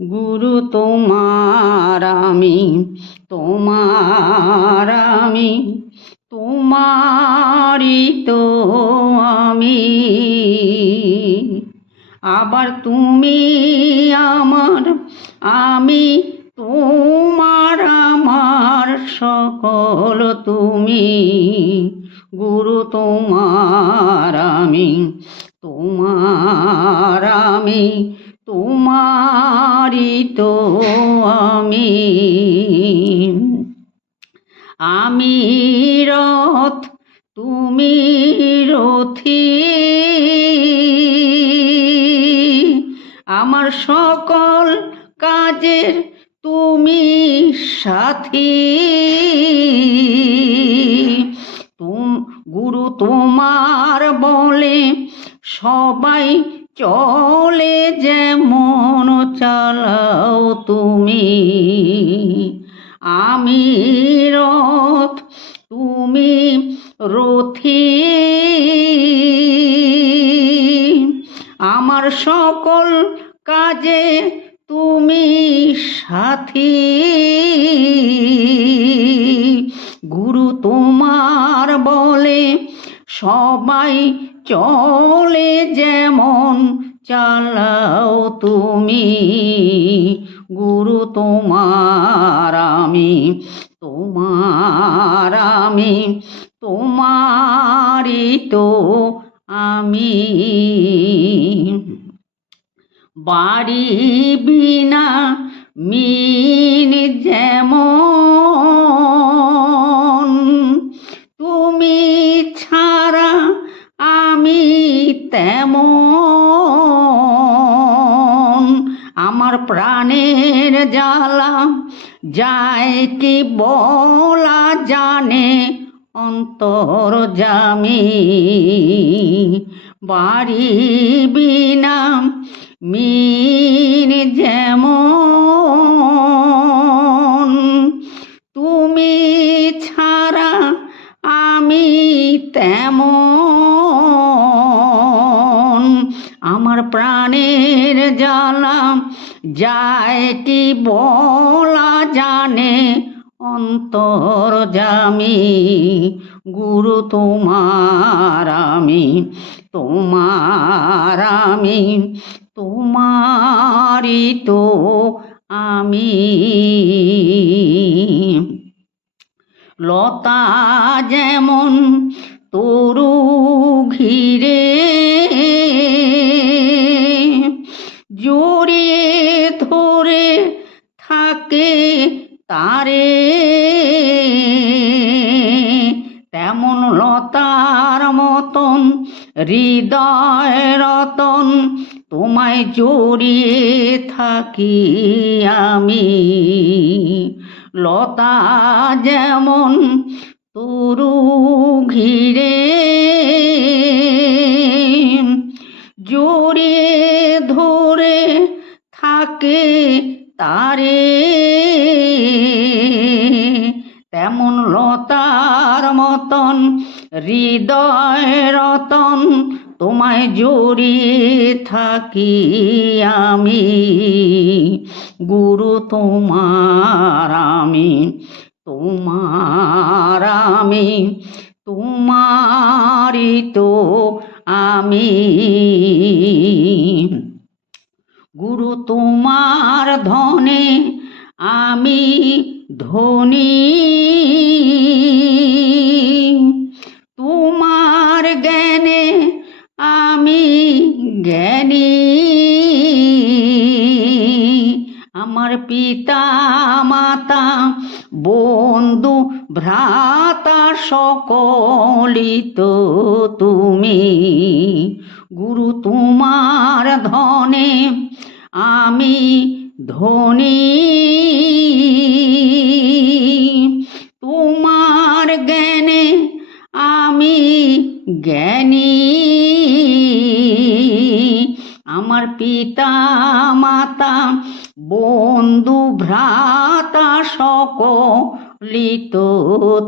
গুরু তোমার আমি, তোমার আমি, তোমারই তো আমি। আবার তুমি আমার, আমি তোমার, আমার সকল তুমি। গুরু তোমার আমি, তোমার আমি, তোমারই তো আমি। আমি রথ তুমি রথী, আমার সকল কাজের তুমি সাথী। গুরু তোমার বলে সবাই চলে, যেমন চালাও তুমি। আমি রথ তুমি রথী, আমার সকল কাজে তুমি সাথী। গুরু তোমার বলে সবাই চলে, যেমন চালাও তুমি। গুরু তোমার আমি, তোমার আমি, তোমারই তো আমি। বাড়ি বিনা মিন যেমন, তুমি ছাড়া আমি তেমন। আমার প্রাণের জ্বালা যায় কি বলা জানে অন্তর্যামী। বাড়ি বিনা মিন যেমন, তুমি ছাড়া আমি তেমন। আমার প্রাণের জ্বালা যায় কি বলা জানে অন্তর্যামী। গুরু তোমার আমি, তোমার আমি, তোমারই তো আমি। লতা যেমন তরু ঘিরে জড়িয়ে ধরে থাকে তারে, তেমন লতার মতন হৃদয় রতন তোমায় জড়িয়ে থাকি আমি। লতা যেমন তরু ঘিরে জড়িয়ে ধরে থাকে তারে, তেমন লতার মতন হৃদয় রতন তোমায় জড়িয়ে থাকি আমি। গুরু তোমার আমি, তোমার আমি, তোমারই তো আমি। গুরু তোমার ধনে আমি ধনী, তোমার জ্ঞানে আমি জ্ঞানী। আমার পিতা মাতা বন্ধু ভ্রাতা সকলই তো তুমি। গুরু তোমার ধনে আমি ধনী, তোমার জ্ঞানে আমি জ্ঞানী। আমার পিতা মাতা বন্ধু ভ্রাতা সকলই তো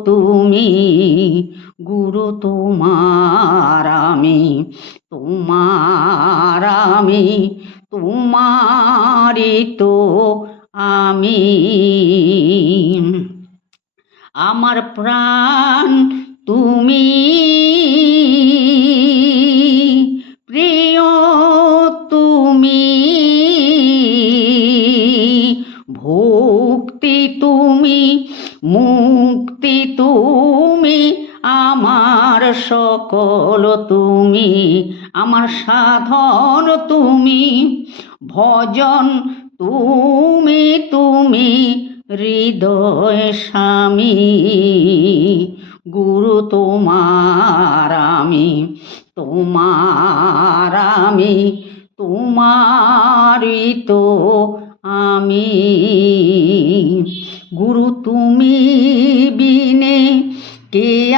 তুমি। গুরু তোমার আমি, তোমার আমি, তোমারই তো আমি। আমার প্রাণ তুমি, প্রিয় তুমি, ভক্তি তুমি, মুক্তি তুমি, আমার সকল তুমি, আমার সাধন তুমি, ভজন তুমি, তুমি হৃদয় স্বামী। গুরু তোমার আমি, তোমার আমি, তোমারই তো আমি। গুরু তুমি বিনে কে